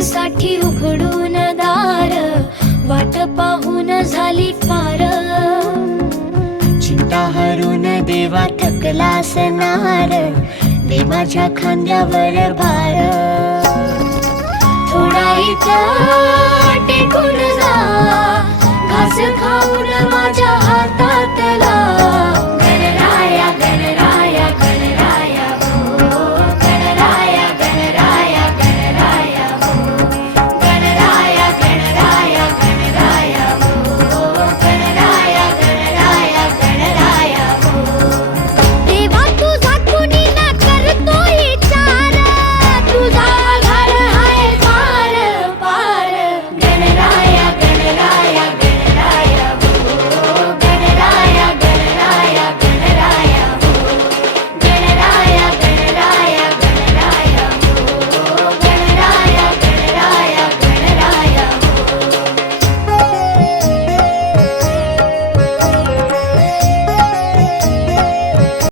साठी उघडून दार, वाट पाहून झाली फार. चिंता हरून देवा थकला असणार, दे माझ्या खांद्यावर भार. थोडा इथं टेकून जा, घास खाऊन माझ्या